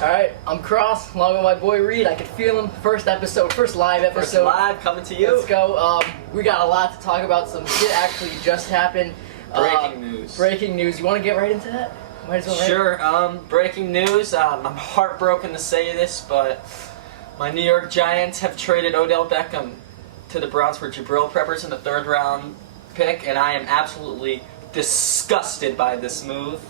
Alright, I'm Cross, along with my boy Reed. I can feel him. First live episode. First live, coming to you. Let's go. We got a lot to talk about. Some shit actually just happened. Breaking news. You want to get right into that? Might as well, right? Sure. Breaking news. I'm heartbroken to say this, but my New York Giants have traded Odell Beckham to the Browns for Jabril Peppers in the 3rd round pick, and I am absolutely disgusted by this move.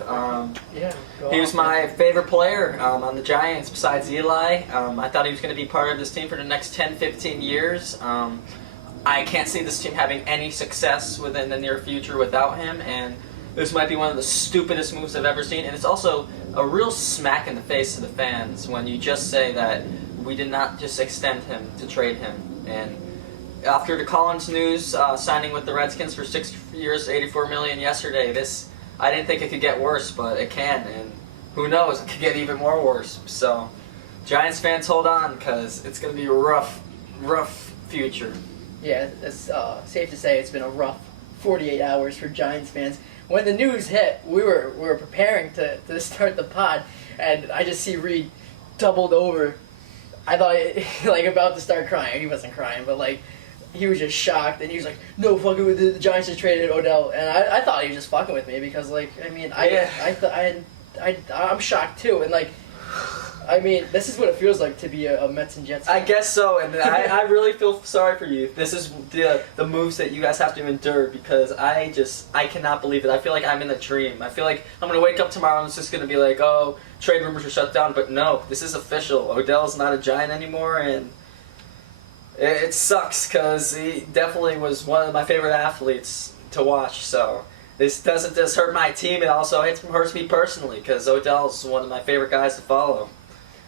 He was my favorite player on the Giants besides Eli. I thought he was going to be part of this team for the next 10-15 years. I can't see this team having any success within the near future without him, and this might be one of the stupidest moves I've ever seen. And it's also a real smack in the face to the fans when you just say that we did not just extend him to trade him. And after the Collins news signing with the Redskins for 6 years, $84 million yesterday, I didn't think it could get worse, but it can, and who knows, it could get even more worse. So, Giants fans, hold on, because it's going to be a rough future. Yeah, it's safe to say it's been a rough 48 hours for Giants fans. When the news hit, we were preparing to start the pod, and I just see Reed doubled over. I thought about to start crying. He wasn't crying, but he was just shocked, and he was like, "No fucking with the Giants just traded Odell," and I thought he was just fucking with me because I'm shocked too, and this is what it feels like to be a Mets and Jets fan. I guess so, and I really feel sorry for you. This is the moves that you guys have to endure because I cannot believe it. I feel like I'm in a dream. I feel like I'm going to wake up tomorrow and it's just going to be like, oh, trade rumors are shut down, but no, this is official. Odell's not a Giant anymore, and it sucks because he definitely was one of my favorite athletes to watch, so this doesn't just hurt my team, it also hurts me personally because Odell's one of my favorite guys to follow.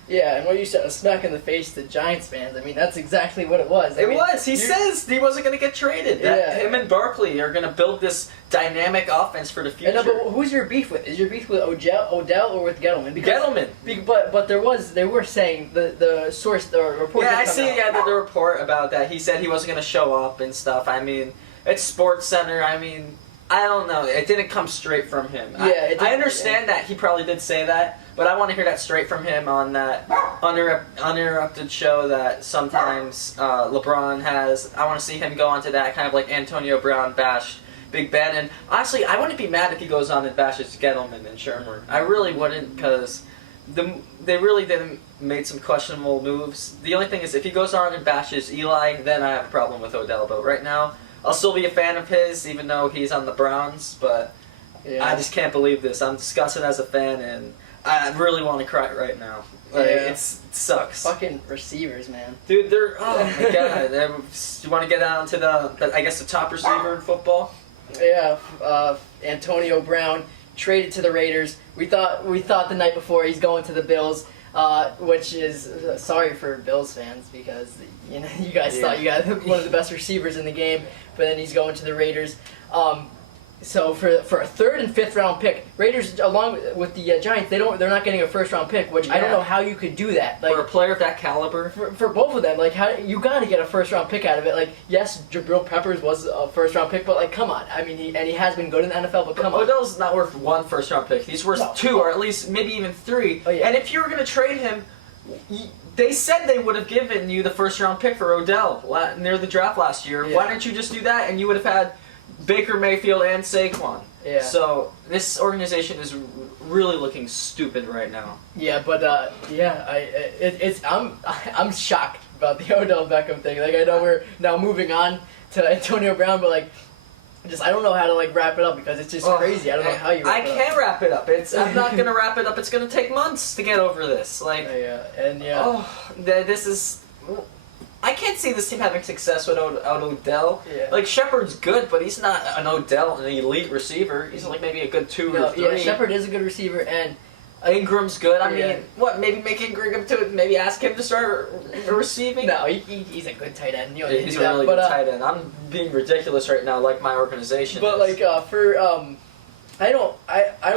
Yeah, and what you said, a smack in the face to Giants fans, that's exactly what it was. He says he wasn't going to get traded. Him and Barkley are going to build this dynamic offense for the future. No, but who's your beef with? Is your beef with Odell or with Gettleman? Gettleman. But they were saying, the source, the report. Yeah, I see the report about that. He said he wasn't going to show up and stuff. It's Sports Center. I don't know. It didn't come straight from him. Yeah, I understand that he probably did say that, but I want to hear that straight from him on that uninterrupted show that sometimes LeBron has. I want to see him go onto that kind of like Antonio Brown bashed Big Ben. And honestly, I wouldn't be mad if he goes on and bashes Gettleman and Shermer. I really wouldn't because they really didn't made some questionable moves. The only thing is if he goes on and bashes Eli, then I have a problem with Odell. But right now, I'll still be a fan of his, even though he's on the Browns, but I just can't believe this. I'm disgusted as a fan, and I really want to cry right now. It sucks. Fucking receivers, man. Dude, oh my god. You want to get down to the top receiver in football? Yeah, Antonio Brown traded to the Raiders. We thought the night before he's going to the Bills, which is sorry for Bills fans because you guys thought you got one of the best receivers in the game, but then he's going to the Raiders. So for a 3rd and 5th round pick, Raiders along with the Giants, they're not getting a 1st round pick, which I don't know how you could do that. For a player of that caliber, for both of them, how you got to get a 1st round pick out of it. Yes, Jabril Peppers was a 1st round pick, but come on, he has been good in the NFL, but come on. Odell's not worth 1 1st round pick. He's worth 2 or at least maybe even 3. Oh, yeah. And if you were going to trade him, they said they would have given you the 1st round pick for Odell near the draft last year. Yeah. Why didn't you just do that and you would have had Baker Mayfield and Saquon? Yeah. So this organization is really looking stupid right now. Yeah, but I'm shocked about the Odell Beckham thing. I know we're now moving on to Antonio Brown, but I don't know how to wrap it up because it's just crazy. I don't know how you. I can't wrap it up. I'm not gonna wrap it up. It's gonna take months to get over this. This is. I can't see this team having success without Odell. Yeah. Shepard's good, but he's not an elite receiver. He's maybe a good 2 or 3. Yeah, Shepard is a good receiver, and Ingram's good. Maybe make Ingram maybe ask him to start receiving? No, he's a good tight end. He's a really good tight end. I'm being ridiculous right now, like my organization. But I don't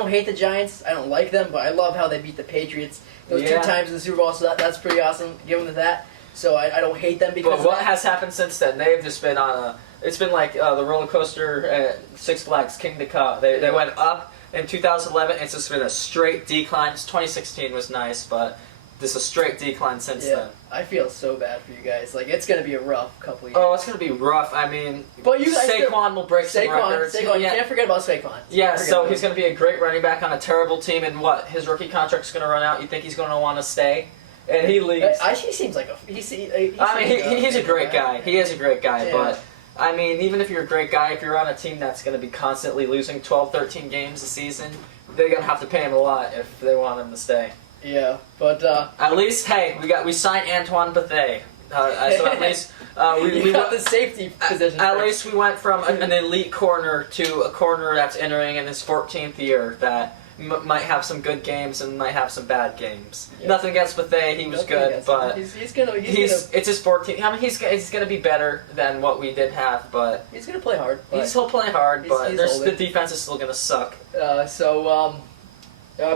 hate the Giants. I don't like them, but I love how they beat the Patriots those 2 times in the Super Bowl. So that's pretty awesome. Give them that. So I don't hate them because. But what has happened since then? They've just been on It's been like the roller coaster at Six Flags, King to Ka. They went up in 2011. It's just been a straight decline. 2016 was nice, but just a straight decline since then. I feel so bad for you guys. Like, it's going to be a rough couple of years. Oh, it's going to be rough. I mean, but you guys Saquon will break some records. Saquon, you can't forget about Saquon. Yeah, so he's going to be a great running back on a terrible team, and what? His rookie contract's going to run out. You think he's going to want to stay? And he leaves. He seems like he's a great guy. He is a great guy, yeah. But I mean, even if you're a great guy, if you're on a team that's going to be constantly losing 12, 13 games a season, they're going to have to pay him a lot if they want him to stay. Yeah, but at least, hey, we signed Antoine Bethea. So at least we got the safety position. At least we went from an elite corner to a corner that's entering in his 14th year that might have some good games and might have some bad games. Yeah. Nothing against Bethea, he was good, but it's his 14th. I mean, he's gonna be better than what we did have, but he's gonna play hard. He's still playing hard, but the defense is still gonna suck.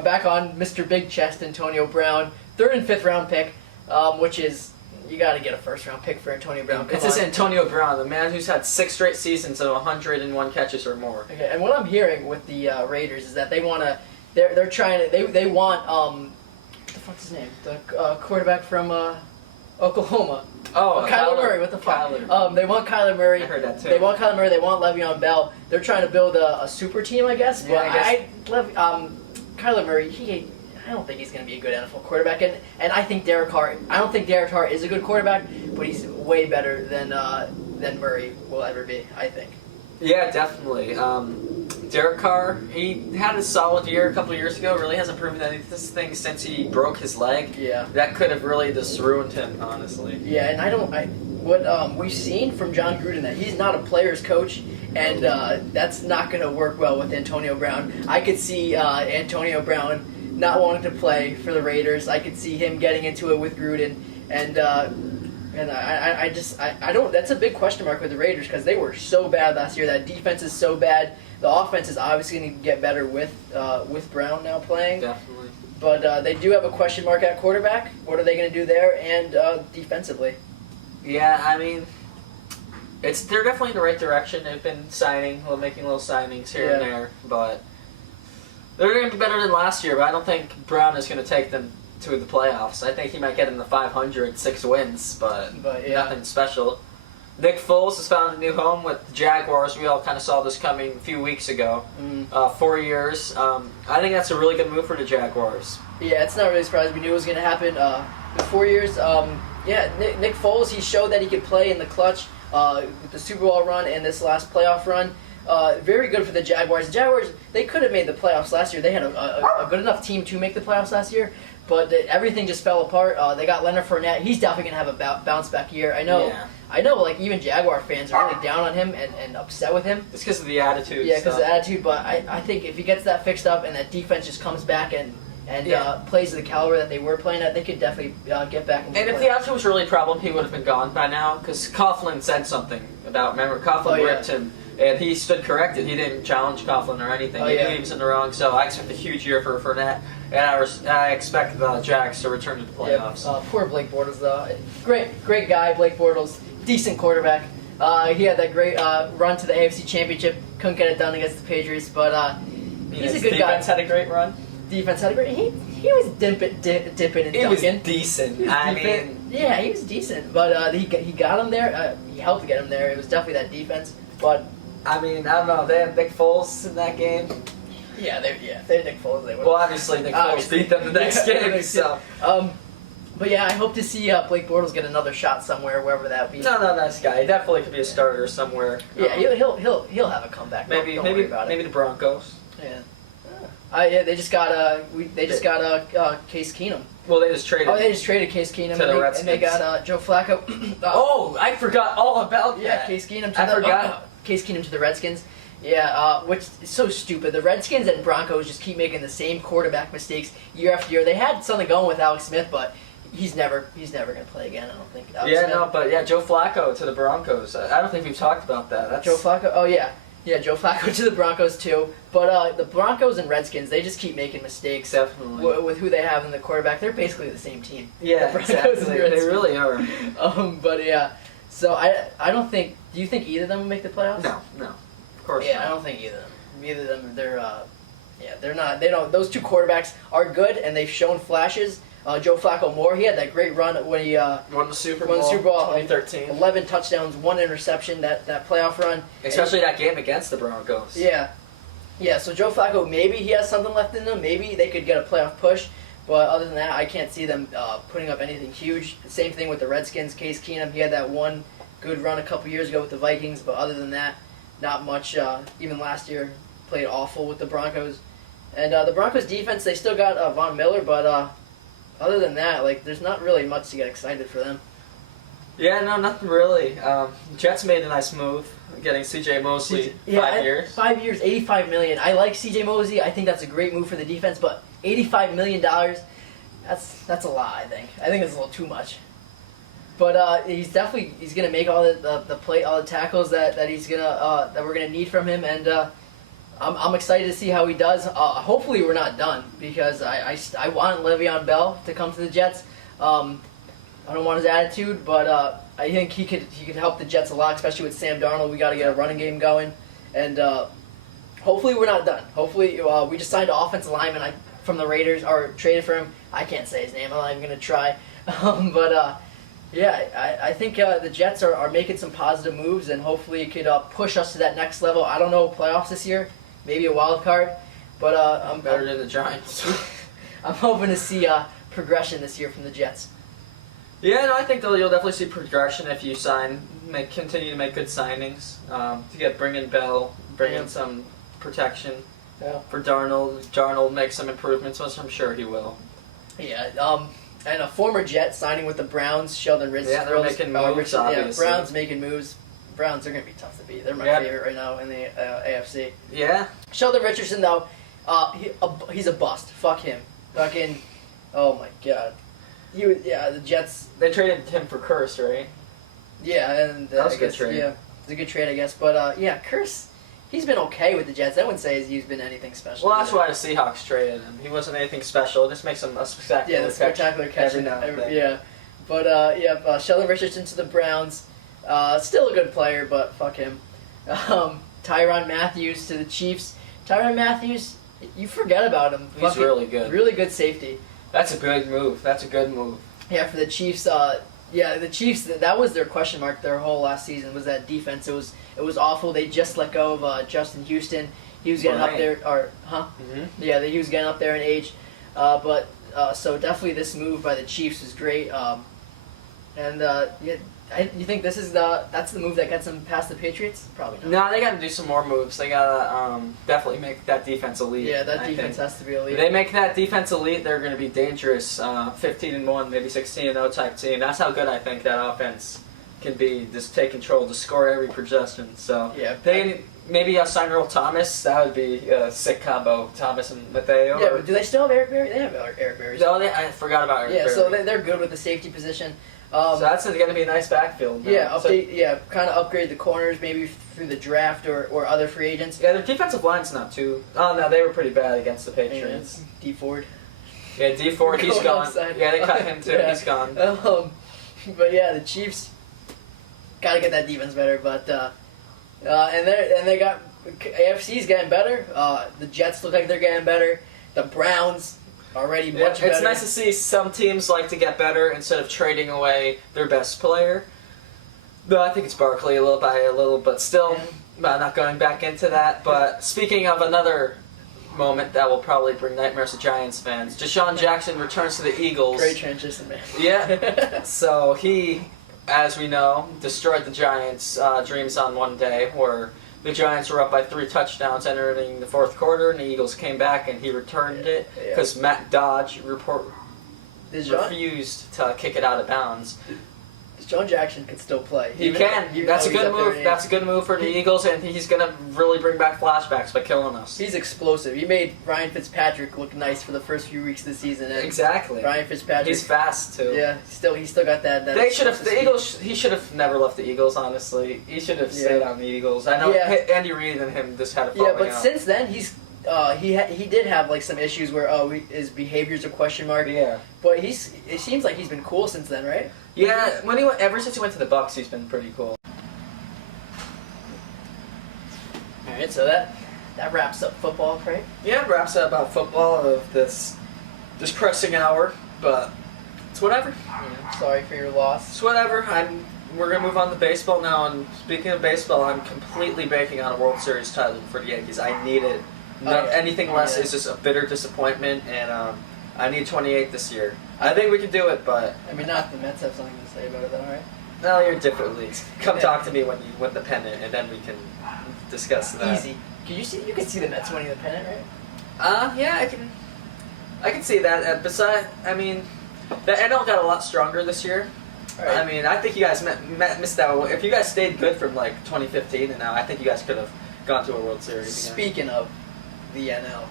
Back on Mr. Big Chest, Antonio Brown, 3rd and 5th round pick, which is, you got to get a 1st round pick for Antonio Brown. It's just Antonio Brown, the man who's had 6 straight seasons of 101 catches or more. Okay, and what I'm hearing with the Raiders is that they want to, they're trying to, they want, what the fuck's his name? The quarterback from Oklahoma. Oh, Kyler Murray, what the fuck? They want Kyler Murray. I heard that too. They want Kyler Murray, they want Le'Veon Bell. They're trying to build a super team, I guess. Yeah, but Kyler Murray, I don't think he's going to be a good NFL quarterback, and I think Derek Carr. I don't think Derek Carr is a good quarterback, but he's way better than Murray will ever be. I think. Yeah, definitely. Derek Carr, he had a solid year a couple of years ago. Really hasn't proven this thing since he broke his leg. Yeah. That could have really just ruined him, honestly. Yeah, and what we've seen from John Gruden, that he's not a player's coach, and that's not going to work well with Antonio Brown. I could see Antonio Brown not wanting to play for the Raiders. I could see him getting into it with Gruden, and I don't. That's a big question mark with the Raiders because they were so bad last year. That defense is so bad. The offense is obviously going to get better with Brown now playing. Definitely. But they do have a question mark at quarterback. What are they going to do there, and defensively? Yeah, I mean, they're definitely in the right direction. They've been making little signings here and there, but they're going to be better than last year. But I don't think Brown is going to take them to the playoffs. I think he might get them to 500, 6 wins, but nothing special. Nick Foles has found a new home with the Jaguars. We all kind of saw this coming a few weeks ago. 4 years. I think that's a really good move for the Jaguars. Yeah, it's not really surprising. We knew it was going to happen. In 4 years, Nick Foles, he showed that he could play in the clutch with the Super Bowl run and this last playoff run. Very good for the Jaguars. The Jaguars, they could have made the playoffs last year. They had a good enough team to make the playoffs last year, but everything just fell apart. They got Leonard Fournette. He's definitely going to have a bounce back year. I know. Yeah. I know, like, even Jaguar fans are really down on him and upset with him. It's because of the attitude. Yeah, because of the attitude, but I think if he gets that fixed up and that defense just comes back and plays to the caliber that they were playing at, they could definitely get back into And if the attitude was really a problem, he would have been gone by now, because Coughlin said something about, remember, Coughlin ripped him, and he stood corrected. He didn't challenge Coughlin or anything. He knew he was in the wrong, so I expect a huge year for Fournette, and I expect the Jags to return to the playoffs. Poor Blake Bortles, though. Great guy, Blake Bortles. Decent quarterback. He had that great run to the AFC Championship. Couldn't get it done against the Patriots, but he's a good guy. Defense had a great run. Defense had a great. He was dipping and dunking. He was decent. Yeah, he was decent, but he got him there. He helped get him there. It was definitely that defense, but I mean, I don't know. They had Nick Foles in that game. Yeah, they had Nick Foles. Well, obviously Nick Foles beat them the next game. So. But yeah, I hope to see Blake Bortles get another shot somewhere, wherever that be. No, nice guy. He definitely could be a starter somewhere. Yeah, he'll have a comeback. Don't worry about it. Maybe the Broncos. Yeah. They just got Case Keenum. Well, they just traded. Oh, they just traded Case Keenum to the Redskins. and they got Joe Flacco. I forgot all about that. Yeah, Case Keenum. Case Keenum to the Redskins. Yeah, which is so stupid. The Redskins and Broncos just keep making the same quarterback mistakes year after year. They had something going with Alex Smith, but he's never going to play again. I don't think. Joe Flacco to the Broncos. I don't think we've talked about that. Joe Flacco. Oh yeah. Yeah, Joe Flacco to the Broncos too. But the Broncos and Redskins, they just keep making mistakes. Definitely. With who they have in the quarterback. They're basically the same team. Yeah, exactly. They really are. But yeah, so I don't think. Do you think either of them will make the playoffs? No, of course not. Yeah, I don't think either of them. Either of them, they're not. They don't. Those two quarterbacks are good, and they've shown flashes. Joe Flacco more. He had that great run when he Won the Super Bowl. 2013. 11 touchdowns, 1 interception. That playoff run. Especially that game against the Broncos. Yeah. Yeah, so Joe Flacco, maybe he has something left in them. Maybe they could get a playoff push. But other than that, I can't see them putting up anything huge. Same thing with the Redskins. Case Keenum, he had that one good run a couple years ago with the Vikings. But other than that, not much. Even last year, played awful with the Broncos. And the Broncos defense, they still got Von Miller. But other than that, like, there's not really much to get excited for them. Yeah, no, nothing really. Jets made a nice move, getting C.J. Mosley 5 years. 5 years, $85 million. I like C.J. Mosley. I think that's a great move for the defense, but $85 million, that's a lot. I think it's a little too much. But he's gonna make all the tackles that we're gonna need from him, and I'm excited to see how he does. Hopefully we're not done, because I want Le'Veon Bell to come to the Jets. I don't want his attitude, but I think he could help the Jets a lot, especially with Sam Darnold. We got to get a running game going, and hopefully we're not done. Hopefully we just signed an offensive lineman from the Raiders, or traded for him. I can't say his name. I'm not even gonna try. But yeah, I think the Jets are making some positive moves, and hopefully it could push us to that next level. I don't know, playoffs this year, maybe a wild card, but I'm Better than the Giants. I'm hoping to see progression this year from the Jets. Yeah, no, I think you'll definitely see progression if you continue to make good signings. Bring in Bell, bring in some protection for Darnold. Darnold make some improvements, which I'm sure he will. Yeah, and a former Jet signing with the Browns, Sheldon Richardson. Yeah, they're making moves, obviously. Yeah, Browns making moves. Browns are going to be tough to beat. They're my favorite right now in the AFC. Yeah. Sheldon Richardson, though, he's a bust. Fuck him. Fucking, oh my god. The Jets. They traded him for Curse, right? Yeah, and that was a good trade. Yeah, it's a good trade, I guess. But Curse, he's been okay with the Jets. I wouldn't say he's been anything special. Well, that's why the Seahawks traded him. He wasn't anything special. It just makes him a spectacular catch. Yeah, the spectacular catch. Every now and then. Yeah, but Sheldon Richardson to the Browns. Still a good player, but fuck him. Tyrann Mathieu to the Chiefs. Tyrann Mathieu, you forget about him. He's really good. Really good safety. That's a good move. Yeah, for the Chiefs. The Chiefs. That was their question mark their whole last season, was that defense. It was awful. They just let go of Justin Houston. He was getting up there, Mm-hmm. Yeah, he was getting up there in age. So definitely this move by the Chiefs is great. You think that's the move that gets them past the Patriots? Probably not. No, they got to do some more moves. They got to definitely make that defense elite. Yeah, that defense has to be elite. If they make that defense elite, they're going to be dangerous. 15-1, maybe 16-0 type team. That's how good I think that offense can be. Just take control, just score every possession. So yeah, they maybe sign Earl Thomas. That would be a sick combo, Thomas and Mateo. Yeah, but do they still have Eric Berry? They have Eric Berry. No, I forgot about Eric Berry. Yeah, so they're good with the safety position. So that's going to be a nice backfield. Yeah, kind of upgrade the corners maybe through the draft or other free agents. Yeah, their defensive line's not too. Oh no, they were pretty bad against the Patriots. D Ford. Yeah, D Ford, he's gone. Outside. Yeah, they cut him too. Yeah. He's gone. But yeah, the Chiefs gotta get that defense better. But and they got AFC's getting better. The Jets look like they're getting better. The Browns. Already much better. It's nice to see some teams like to get better instead of trading away their best player. Though I think it's Barkley a little, but still, not going back into that. But speaking of another moment that will probably bring nightmares to Giants fans, Deshaun Jackson returns to the Eagles. Great transition, man. Yeah. So he, as we know, destroyed the Giants' dreams on one day, where the Giants were up by 3 touchdowns entering the fourth quarter, and the Eagles came back, and he returned it because Matt Dodge refused to kick it out of bounds. Deshaun Jackson can still play. He can. That's a good move. That's a good move for the Eagles, and he's going to really bring back flashbacks by killing us. He's explosive. He made Ryan Fitzpatrick look nice for the first few weeks of the season. And exactly. Ryan Fitzpatrick. He's fast too. Yeah, he still got that. They should have the Eagles. He should have never left the Eagles. Honestly, he should have stayed on the Eagles. I know Andy Reid and him just had a falling out. Since then he did have like some issues where his behavior's a question mark. Yeah. But it seems like he's been cool since then, right? Yeah, ever since he went to the Bucs, he's been pretty cool. All right, so that wraps up football, right? Yeah, wraps up about football of this depressing hour. but it's whatever. Yeah, sorry for your loss. It's whatever. We're gonna move on to baseball now. And speaking of baseball, I'm completely banking on a World Series title for the Yankees. I need it. Anything less is just a bitter disappointment, and I need 28 this year. I think we can do it, but I mean, not the Mets have something to say about it, then, all right? no, you're different leagues. Come talk to me when you win the pennant, and then we can discuss that. Easy. You can see the Mets winning the pennant, right? Yeah, I can see that. I mean, the NL got a lot stronger this year. Right. I mean, I think you guys missed out. If you guys stayed good from like 2015 and now, I think you guys could have gone to a World Series again. Speaking of the NL,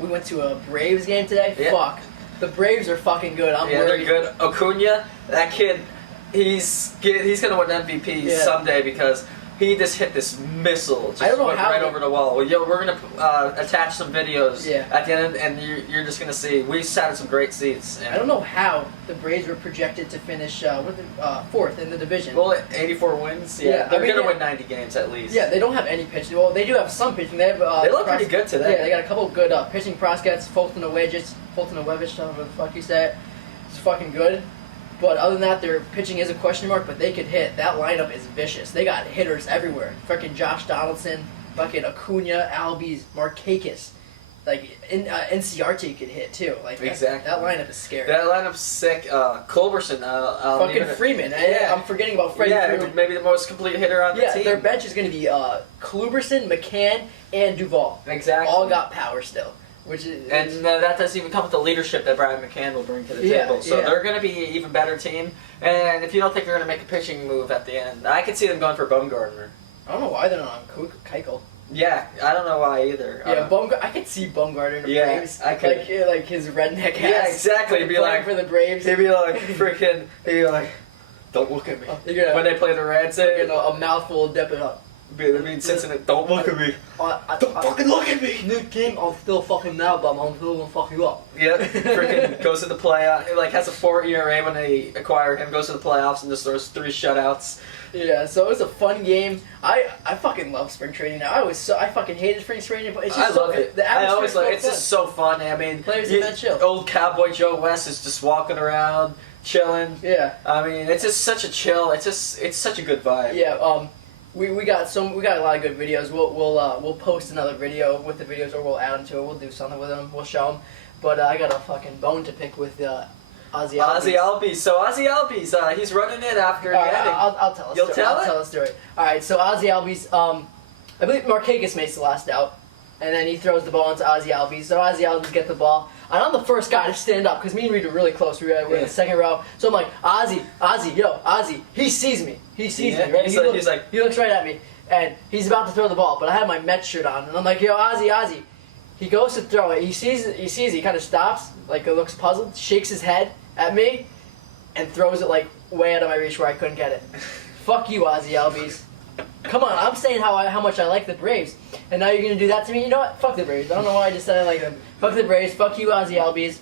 we went to a Braves game today. Yeah. Fuck. The Braves are fucking good. I'm worried. They're good. Acuna, that kid, he's gonna win MVP someday because he just hit this missile. Just I don't know went how right over the wall. Well, we're gonna attach some videos at the end, and you're just gonna see. We sat in some great seats. And I don't know how the Braves were projected to finish fourth in the division. Well, 84 wins. Yeah, they're gonna win 90 games at least. Yeah, they don't have any pitching. Well, they do have some pitching. They have. They look pretty good today. Yeah, they got a couple of good pitching prospects. Fulton-Awevich, however the fuck you say it. It's fucking good. But other than that, their pitching is a question mark, but they could hit. That lineup is vicious. They got hitters everywhere. Fucking Josh Donaldson, fucking Acuna, Albies, Markakis. Like, NCRT could hit, too. Like, exactly. That lineup is scary. That lineup's sick. Culberson. Fucking Freeman. Yeah. I'm forgetting about Freddie Freeman. Maybe the most complete hitter on the team. Their bench is going to be Kluberson, McCann, and Duvall. Exactly. All got power still. And that doesn't even come with the leadership that Brian McCann will bring to the table. So they're going to be an even better team. And if you don't think they're going to make a pitching move at the end, I could see them going for Bumgarner. I don't know why they're not on Keuchel. Yeah, I don't know why either. Yeah, I could see Bumgarner in the Braves. I could. Like his redneck ass. Yeah, exactly. He'd be like for the Braves. He'd be like freaking. He'd be like, "Don't look at me." When they play the Reds, a mouthful of dip it up. Cincinnati, don't look at me. Don't fucking look at me. New team, I'm still fucking mad, but I'm still gonna fuck you up. Yep, freaking goes to the playoff. Has a 4 ERA when they acquire him. Goes to the playoffs and just throws 3 shutouts. Yeah, so it was a fun game. I fucking love spring training now. I fucking hated spring training, but it's just I love it. I always love it. It's just so fun. I mean, players in that chill. Old cowboy Joe West is just walking around, chilling. Yeah. I mean, it's just such a chill. It's such a good vibe. Yeah. We got a lot of good videos. We'll post another video with the videos, or we'll add them to it. We'll do something with them. We'll show them. But I got a fucking bone to pick with Ozzy Albies. Ozzy Albies. So Ozzy Albies, he's running it after the ending. I'll tell a story. You'll tell it? I'll tell a story. All right. So Ozzy Albies. I believe Markakis makes the last out, and then he throws the ball into Ozzy Albies. So Ozzy Albies gets the ball. And I'm the first guy to stand up because me and Reed are really close. We're in the second row. So I'm like, Ozzy, he sees me. He sees me, right? He looks right at me. And he's about to throw the ball, but I have my Mets shirt on. And I'm like, yo, Ozzy. He goes to throw it. He sees it. He kind of stops, like it looks puzzled, shakes his head at me, and throws it like way out of my reach where I couldn't get it. Fuck you, Ozzy Albies. Come on, I'm saying how much I like the Braves. And now you're going to do that to me? You know what? Fuck the Braves. I don't know why I just said I like them. Fuck the Braves. Fuck you, Ozzy Albies.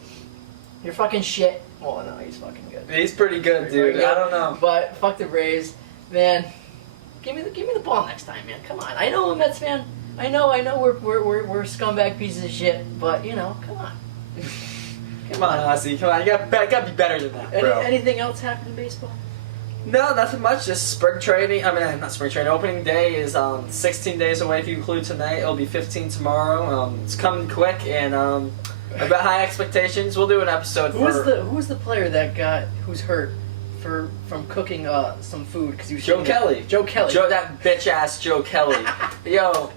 You're fucking shit. Well, no, he's fucking good. He's pretty good, dude. I don't know. But fuck the Braves. Man, give me the ball next time, man. Come on. I know I'm a Mets fan. I know we're scumbag pieces of shit, but you know, come on. Come on, Ozzy. Come on. You gotta be better than that, bro. Anything else happen in baseball? No, nothing much. Just spring training. I mean, not spring training. Opening day is 16 days away if you include tonight. It'll be 15 tomorrow. It's coming quick, and about high expectations. We'll do an episode. Who's the player who's hurt from cooking some food because he was Joe Kelly. That bitch ass Joe Kelly. Yo.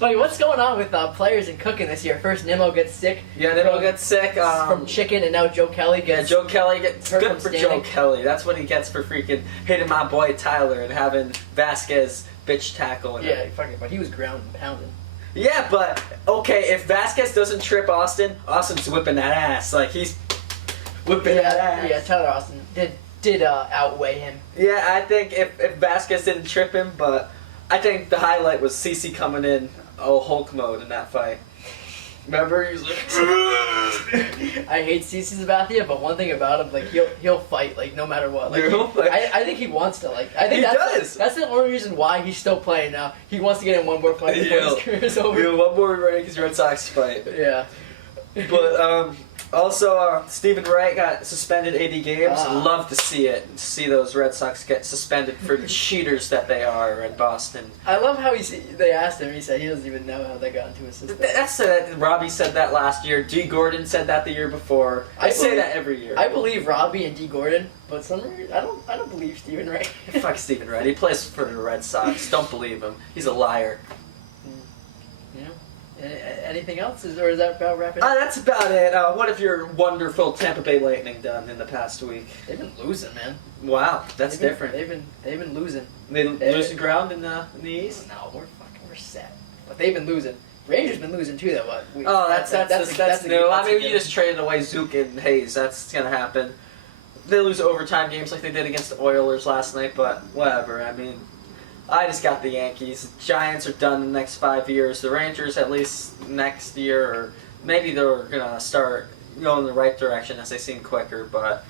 Buddy, what's going on with players in cooking this year? First Nimmo gets sick. Yeah, Nimmo gets sick from chicken, and now Joe Kelly gets. Yeah, Joe Kelly gets hurt good from for standing. Joe Kelly. That's what he gets for freaking hitting my boy Tyler and having Vasquez bitch tackle. Yeah, fucking. But he was ground and pounding. Yeah, but okay, if Vasquez doesn't trip Austin's whipping that ass. Like he's whipping that ass. Yeah, Tyler Austin did outweigh him. Yeah, I think if Vasquez didn't trip him, but I think the highlight was CeCe coming in Hulk mode in that fight. Remember, he was like, I hate CeCe Sabathia, but one thing about him, like he'll fight like no matter what. Like I think he wants to. Like I think he does. That's the only reason why he's still playing now. He wants to get in one more fight before his career's over. Yeah, one more Yankees Red Sox fight. Yeah. But Also, Stephen Wright got suspended 80 games. Ah. Love to see it. See those Red Sox get suspended for the cheaters that they are in Boston. I love how they asked him. He said he doesn't even know how they got into his system. That's Robbie said that last year. D. Gordon said that the year before. I say that every year. I believe Robbie and D. Gordon, but some I don't believe Stephen Wright. Fuck Stephen Wright. He plays for the Red Sox. Don't believe him. He's a liar. Anything else? Or is that about wrapping up? That's about it. What have your wonderful Tampa Bay Lightning done in the past week? They've been losing, man. Wow, that's different. They've been losing. They losing ground in the East? No, we're set. But they've been losing. Rangers been losing too, though. But that's new. I mean, you just traded away Zook and Hayes. That's gonna happen. They lose overtime games like they did against the Oilers last night, but whatever. I mean, I just got the Yankees. Giants are done in the next 5 years. The Rangers, at least next year, or maybe they're gonna start going in the right direction as they seem quicker. But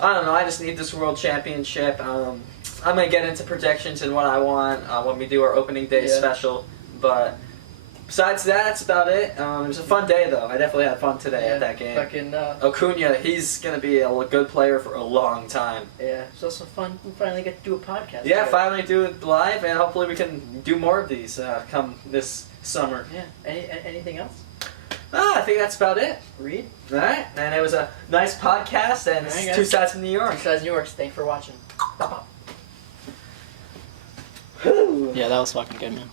I don't know. I just need this World Championship. I'm gonna get into projections and what I want when we do our opening day special. But besides that, that's about it. It was a fun day, though. I definitely had fun today at that game. Fucking, Acuna, he's going to be a good player for a long time. Yeah, it's also fun. We finally get to do a podcast. Yeah, together. finally do it live, and hopefully we can do more of these come this summer. Yeah. Anything else? I think that's about it. Read? All right, and it was a nice podcast, and All right, it's Two Sides of New York. Two Sides of New York. Thanks for watching. Whew. Yeah, that was fucking good, man.